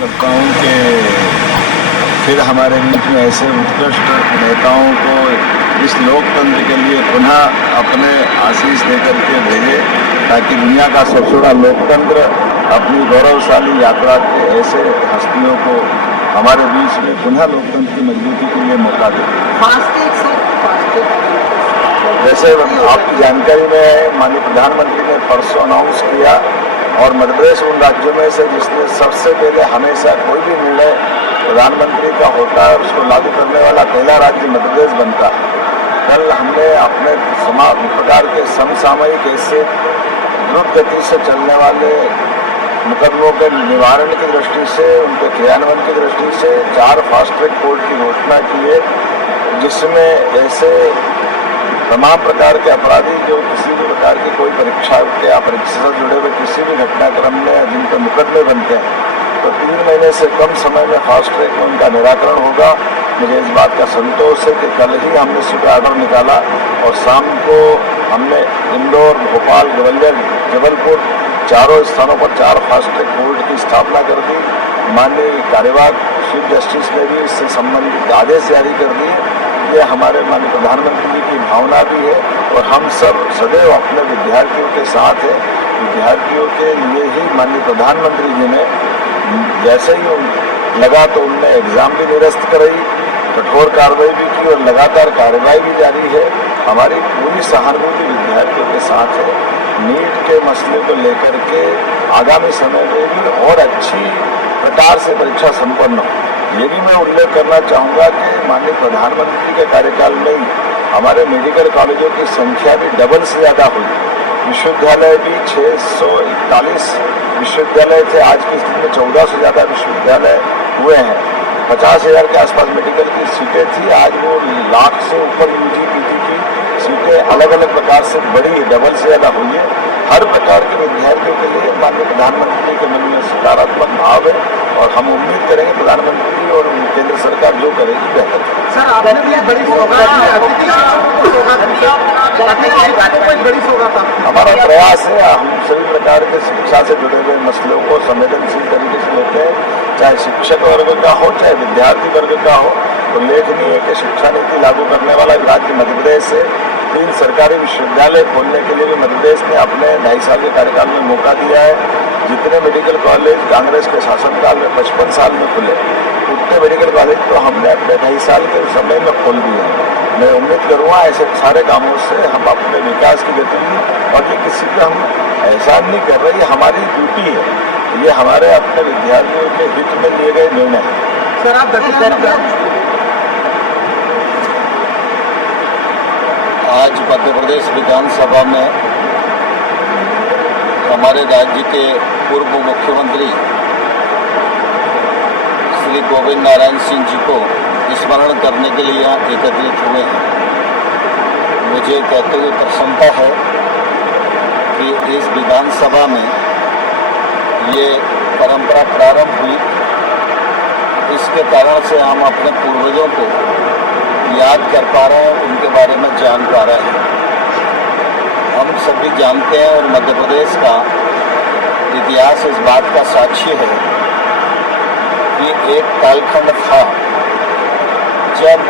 तबकाओं के फिर हमारे बीच में ऐसे उत्कृष्ट नेताओं को इस लोकतंत्र के लिए पुनः अपने आशीष देकर के भेजे, ताकि दुनिया का सबसे बड़ा लोकतंत्र अपनी गौरवशाली यात्रा के ऐसे हस्तियों को हमारे बीच में पुनः लोकतंत्र की मजबूती के लिए मौका दे। जैसे आपकी जानकारी में है, माननीय प्रधानमंत्री ने परसों अनाउंस किया और मध्य प्रदेश उन राज्यों में से जिसने सबसे पहले हमेशा कोई भी निर्णय प्रधानमंत्री का होता है उसको लागू करने वाला पहला राज्य मध्य प्रदेश बनता है। कल हमने अपने प्रकार के समसामयिक ऐसे द्रुत गति से चलने वाले मुकदमों के निवारण की दृष्टि से, उनके क्रियान्वयन की दृष्टि से 4 फास्ट ट्रैक कोर्ट की घोषणा की है, जिसमें ऐसे तमाम प्रकार के अपराधी जो किसी भी प्रकार की कोई परीक्षा या परीक्षा से जुड़े हुए किसी भी घटनाक्रम में जिन पर मुकदमे बनते हैं, तो 3 महीने से कम समय में फास्ट ट्रैक में उनका निराकरण होगा। मुझे इस बात का संतोष है कि कल ही हमने सुबह ऑर्डर निकाला और शाम को हमने इंदौर, भोपाल, ग्वालियर, जबलपुर चारों स्थानों पर 4 फास्ट ट्रैक कोर्ट की स्थापना कर दी। माननीय कार्यवाहक चीफ जस्टिस ने भी इससे संबंधित आदेश जारी कर दिए। ये हमारे माननीय प्रधानमंत्री जी की भावना भी है और हम सब सदैव अपने विद्यार्थियों के साथ हैं। विद्यार्थियों के लिए ही माननीय प्रधानमंत्री जी ने जैसे ही लगा तो उनने एग्ज़ाम भी निरस्त कराई, कठोर कार्रवाई भी की और लगातार कार्रवाई भी जारी है। हमारी पूरी सहानुभूति विद्यार्थियों के साथ है। नीट के मसले को लेकर के आगामी समय में भी और अच्छी प्रकार से परीक्षा संपन्न हो। ये भी मैं उल्लेख करना चाहूँगा कि माननीय प्रधानमंत्री के कार्यकाल में ही हमारे मेडिकल कॉलेजों की संख्या भी डबल से ज़्यादा हुई। विश्वविद्यालय भी 641 विश्वविद्यालय थे, आज की स्थिति में 14 से ज़्यादा विश्वविद्यालय हुए हैं। 50,000 के आसपास मेडिकल की सीटें थी, आज वो लाख से ऊपर यूजी पीजी की सीटें अलग अलग प्रकार से बढ़ी, डबल से ज़्यादा हुई है। हर प्रकार के विद्यार्थियों के लिए माननीय प्रधानमंत्री के मन में सकारात्मक भाव है और हम उम्मीद करेंगे प्रधानमंत्री और केंद्र सरकार जो करेगी बेहतर। सर, आपने भी एक बड़ी सौगात हमारा प्रयास है, हम सभी प्रकार के शिक्षा से जुड़े हुए मसलों को संवेदनशील तरीके से लेते हैं, चाहे शिक्षक वर्ग का हो चाहे विद्यार्थी वर्ग का हो। उल्लेखनीय है कि शिक्षा नीति लागू करने वाला राज्य मध्य प्रदेश है। 3 सरकारी विश्वविद्यालय खोलने के लिए भी मध्य प्रदेश ने अपने 2.5 साल के कार्यकाल में मौका दिया है। जितने मेडिकल कॉलेज कांग्रेस के शासनकाल में 55 साल में खुले, उतने मेडिकल कॉलेज तो हमने अपने 2.5 साल के समय में खोल दिए हैं। मैं उम्मीद करूँगा ऐसे सारे कामों से हम अपने विकास की गति, और ये किसी का हम एहसान नहीं कर रहे, ये हमारी ड्यूटी है, ये हमारे अपने विद्यार्थियों के हित में लिए गए निर्णय हैं। सर, आप आज मध्य प्रदेश विधानसभा में हमारे राज्य के पूर्व मुख्यमंत्री श्री गोविंद नारायण सिंह जी को स्मरण करने के लिए यहाँ एकत्रित हुए हैं। मुझे कहते हुए प्रसन्नता है कि इस विधानसभा में ये परंपरा प्रारंभ हुई। इसके कारण से हम अपने पूर्वजों को याद कर पा रहे हैं, उनके बारे में जान पा रहे हैं। हम सभी जानते हैं और मध्य प्रदेश का इतिहास इस बात का साक्षी है कि एक कालखंड था जब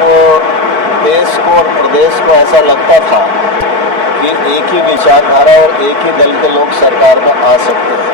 देश को और प्रदेश को ऐसा लगता था कि एक ही विचारधारा और एक ही दल के लोग सरकार में आ सकते हैं।